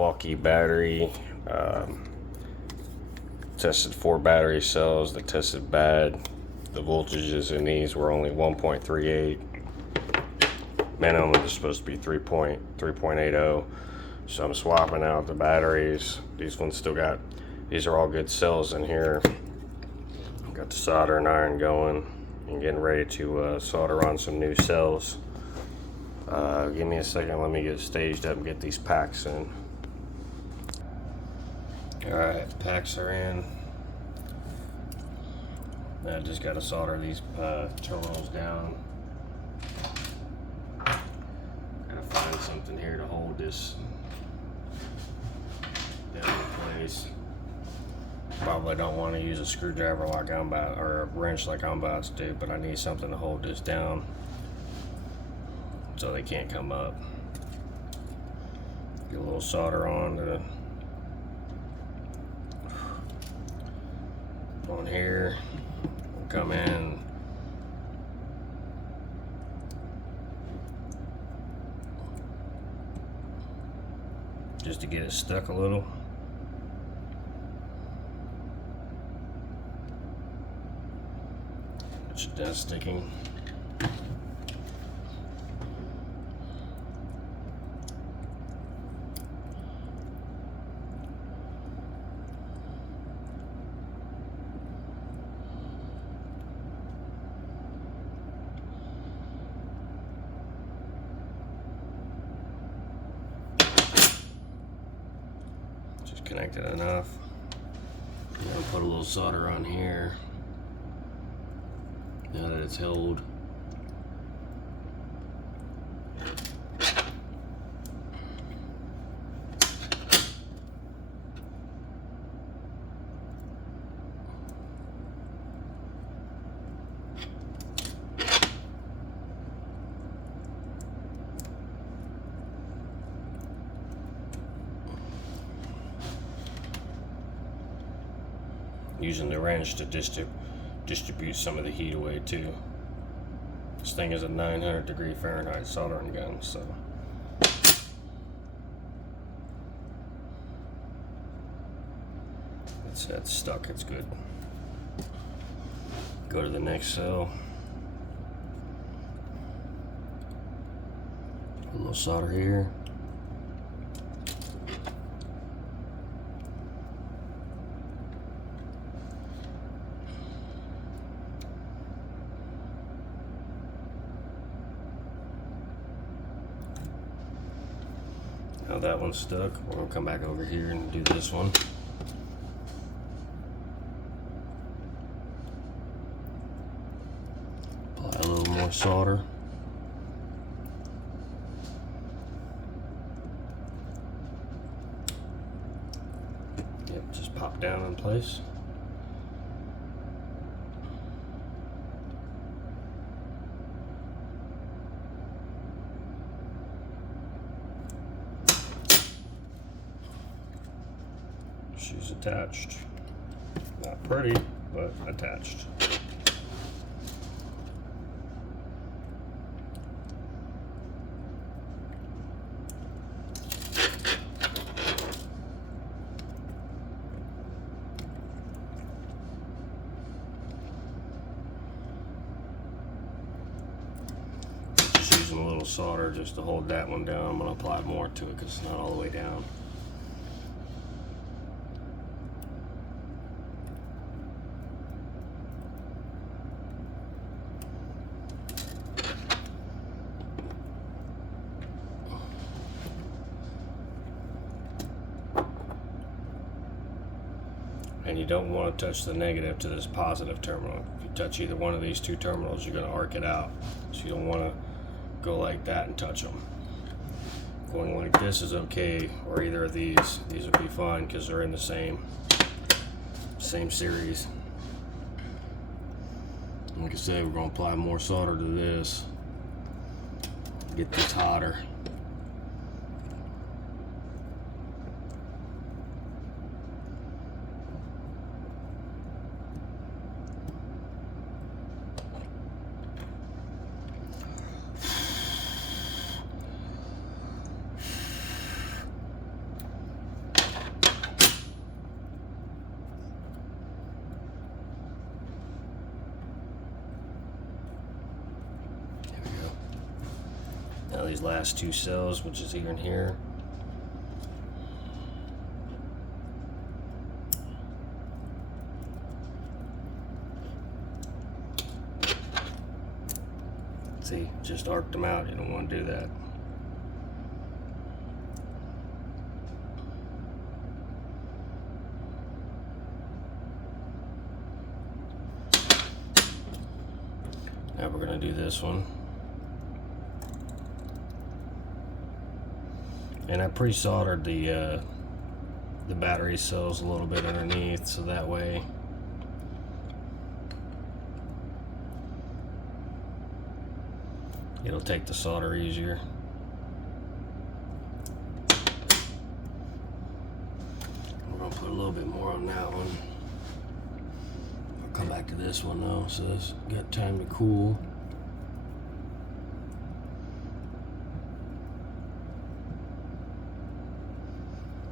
Milwaukee battery. Tested 4 battery cells. They tested bad. The voltages in these were only 1.38. Minimum is supposed to be 3.80. So I'm swapping out the batteries. These ones still got, these are all good cells in here. Got the soldering iron going and getting ready to solder on some new cells. Give me a second, let me get staged up and get these packs in. Alright, packs are in. I just got to solder these terminals down. Gotta find something here to hold this down in place. Probably don't want to use a screwdriver like I'm about, or a wrench like I'm about to do, but I need something to hold this down so they can't come up. Get a little solder on here. We'll come in. Just to get it stuck a little. It's done sticking. Just connected enough. I'm gonna put a little solder on here. Now that it's held. Using the wrench to distribute some of the heat away too. This thing is a 900 Fahrenheit soldering gun, so that's stuck. It's good. Go to the next cell. A little solder here. Now that one's stuck. We're gonna come back over here and do this one. Apply a little more solder. Yep, just pop down in place. She's attached. Not pretty, but attached. Just using a little solder just to hold that one down. I'm going to apply more to it because it's not all the way down. And you don't want to touch the negative to this positive terminal. If you touch either one of these two terminals, you're going to arc it out. So you don't want to go like that and touch them. Going like this is okay, or either of these. These will be fine because they're in the same series. Like I said, we're going to apply more solder to this. Get this hotter. these last two cells, which is here and here. See, just arced them out. You don't want to do that. Now we're going to do this one. And I pre-soldered the battery cells a little bit underneath, so that way it'll take the solder easier. We're going to put a little bit more on that one. I'll come back to this one though, so it's got time to cool.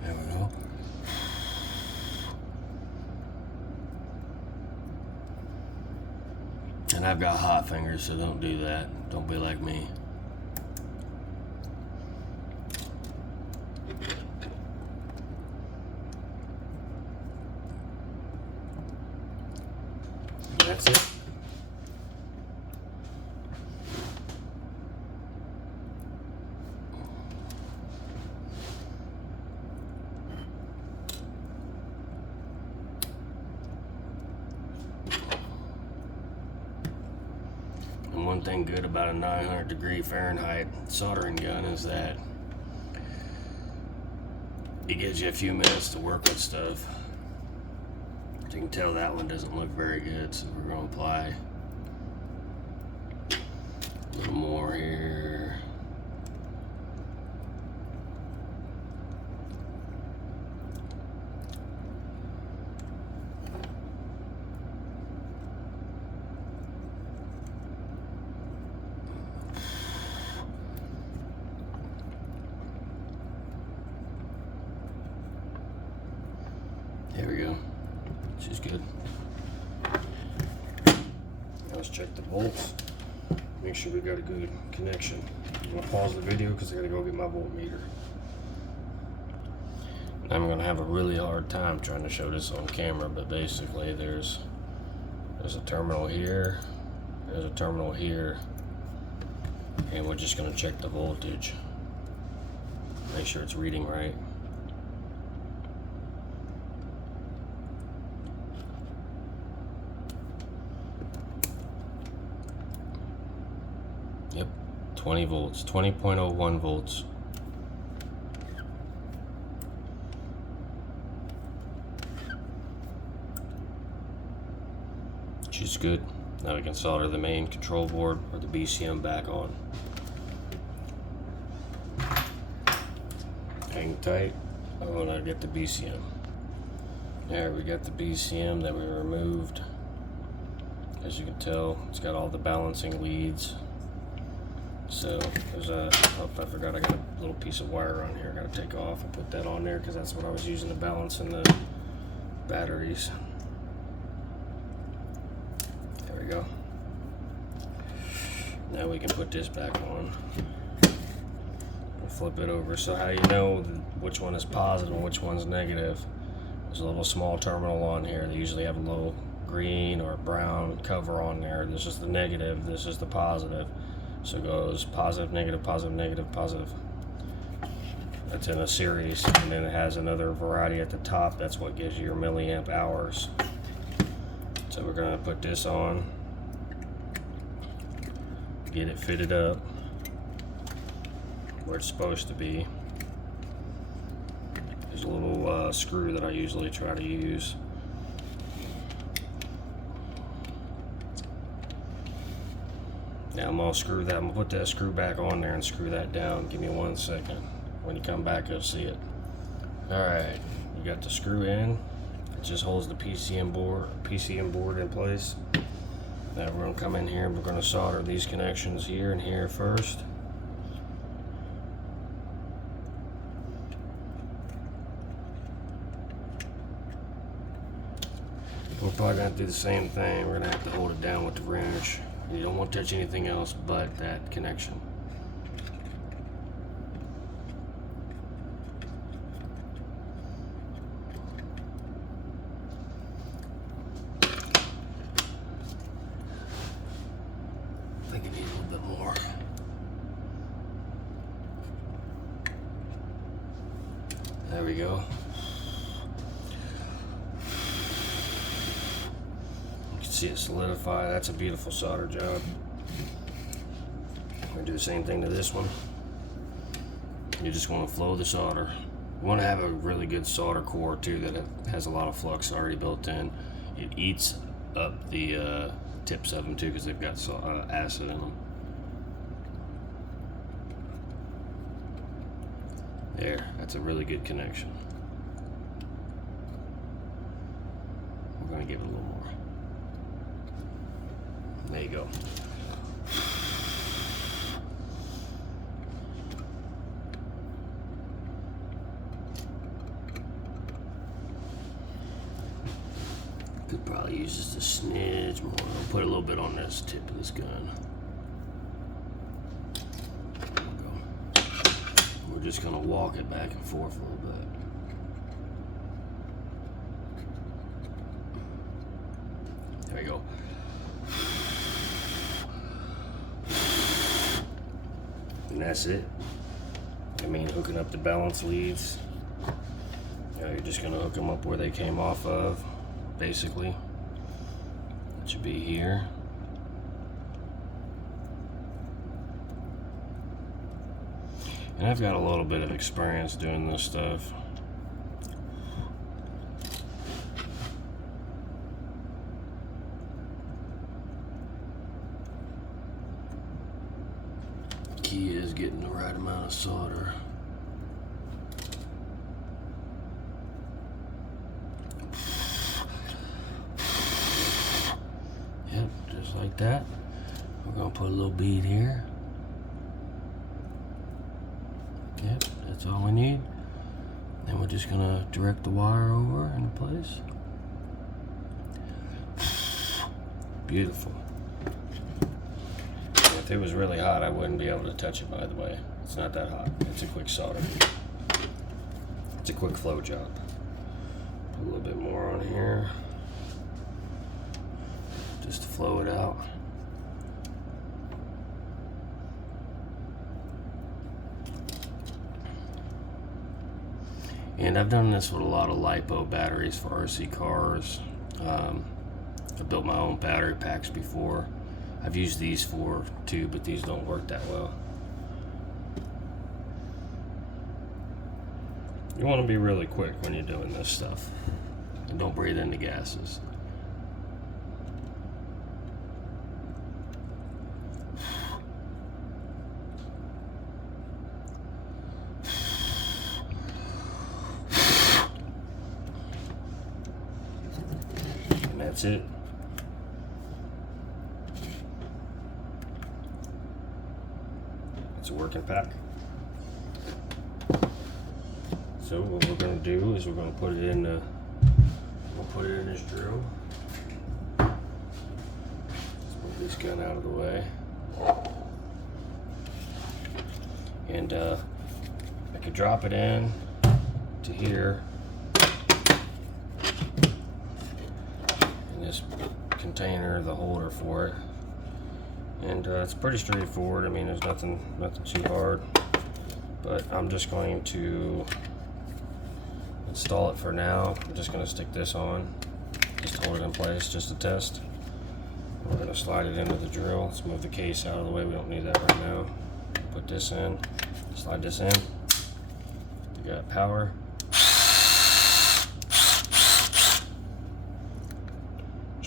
There we go. And I've got hot fingers, so don't do that. Don't be like me. That's it. And one thing good about a 900-degree Fahrenheit soldering gun is that it gives you a few minutes to work with stuff. You can tell that one doesn't look very good, so we're going to apply a little more here. There we go. She's good. Now let's check the bolts. Make sure we got a good connection. I'm gonna pause the video because I gotta go get my voltmeter. I'm gonna have a really hard time trying to show this on camera, but basically there's a terminal here, there's a terminal here, and we're just gonna check the voltage. Make sure it's reading right. Yep, 20 volts, 20.01 volts. She's good. Now we can solder the main control board or the BCM back on. Hang tight. Oh, and I get the BCM. There, we got the BCM that we removed. As you can tell, it's got all the balancing leads. So there's a, oh, I forgot I got a little piece of wire on here I gotta take off and put that on there because that's what I was using to balance in the batteries. There we go. Now we can put this back on and flip it over. So how you know which one is positive and which one's negative, there's a little small terminal on here. They usually have a little green or brown cover on there. This is the negative, this is the positive. So it goes positive, negative, positive, negative, positive. That's in a series, and then it has another variety at the top. That's what gives you your milliamp hours. So we're gonna put this on, get it fitted up where it's supposed to be. There's a little screw that I usually try to use. Now I'm gonna screw that. I'm gonna put that screw back on there and screw that down. Give me 1 second. When you come back, you'll see it. All right, you got the screw in. It just holds the PCM board in place. Now we're gonna come in here and we're gonna solder these connections here and here first. We're probably gonna do the same thing. We're gonna have to hold it down with the wrench. You don't want to touch anything else but that connection. There we go. You can see it solidify. That's a beautiful solder job. I'm gonna do the same thing to this one. You just want to flow the solder. You want to have a really good solder core too that has a lot of flux already built in. It eats up the tips of them too because they've got acid in them. There, that's a really good connection. We're going to give it a little more. There you go. Could probably use just a smidge more. I'll put a little bit on this tip of this gun. There we go. We're just gonna walk it back and forth a little bit. There we go. And that's it. I mean, hooking up the balance leads. You're just gonna hook them up where they came off of. Basically, it should be here. And I've got a little bit of experience doing this stuff. Key is getting the right amount of solder. Like that. We're gonna put a little bead here. Yep, that's all we need. Then we're just gonna direct the wire over into place. Beautiful. If it was really hot, I wouldn't be able to touch it, by the way. It's not that hot. It's a quick solder. It's a quick flow job. Put a little bit more on here. Just to flow it out. And I've done this with a lot of LiPo batteries for RC cars. I've built my own battery packs before. I've used these for too, but these don't work that well. You want to be really quick when you're doing this stuff. And don't breathe in the gases. That's it. It's a working pack. So what we're going to do is we're going to put it in this drill. Let's move this gun out of the way. And I could drop it in to here. This container, the holder for it, and it's pretty straightforward. I mean, there's nothing too hard, but I'm just going to install it for now. I'm just going to stick this on, just hold it in place, just to test. We're going to slide it into the drill. Let's move the case out of the way. We don't need that right now. Put this in, slide this in. We got power.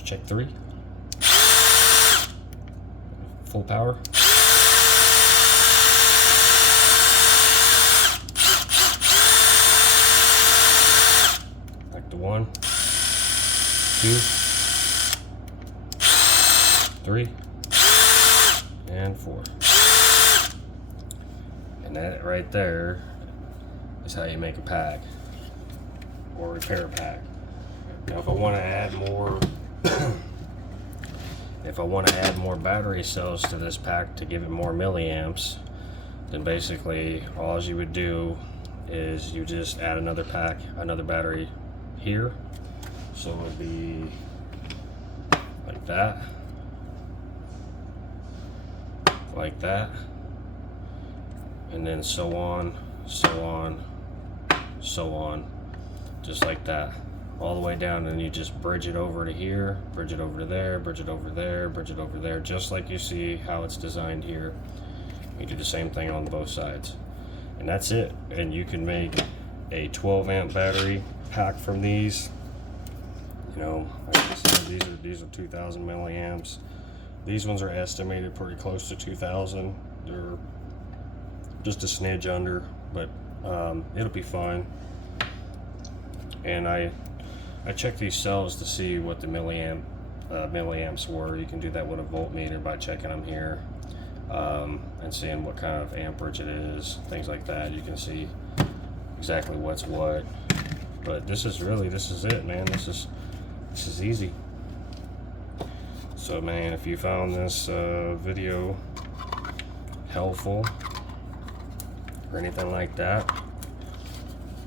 Check 3. Full power. Like the 1, 2, 3, and 4. And that right there is how you make a pack or repair a pack. Now if I want to add more if I want to add more battery cells to this pack to give it more milliamps, then basically all you would do is you just add another battery here. So it would be like that, and then so on, so on, just like that, all the way down, and you just bridge it over to here, bridge it over to there, bridge it over there, bridge it over there, just like you see how it's designed here. You do the same thing on both sides, and that's it. And you can make a 12 amp battery pack from these. You know, like I said, these are 2,000 milliamps. These ones are estimated pretty close to 2,000. They're just a smidge under, but it'll be fine. And I checked these cells to see what the milliamps were. You can do that with a voltmeter by checking them here, and seeing what kind of amperage it is, things like that. You can see exactly what's what. But this is it, man. This is easy. So, man, if you found this video helpful or anything like that,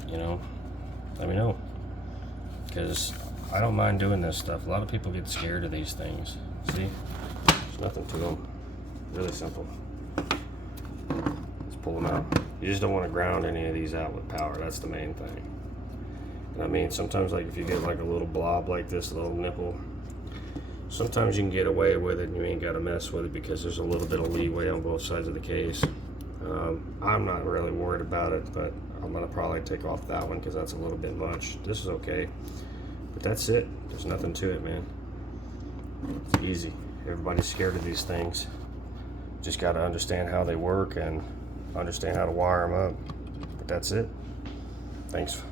you know, let me know, because I don't mind doing this stuff. A lot of people get scared of these things. See, there's nothing to them. Really simple. Let's pull them out. You just don't want to ground any of these out with power. That's the main thing. And I mean, sometimes, like, if you get like a little blob like this, a little nipple, sometimes you can get away with it and you ain't got to mess with it because there's a little bit of leeway on both sides of the case. I'm not really worried about it, but I'm gonna probably take off that one because that's a little bit much. This is okay, but that's it. There's nothing to it, man. It's easy. Everybody's scared of these things. Just got to understand how they work and understand how to wire them up. But that's it. Thanks.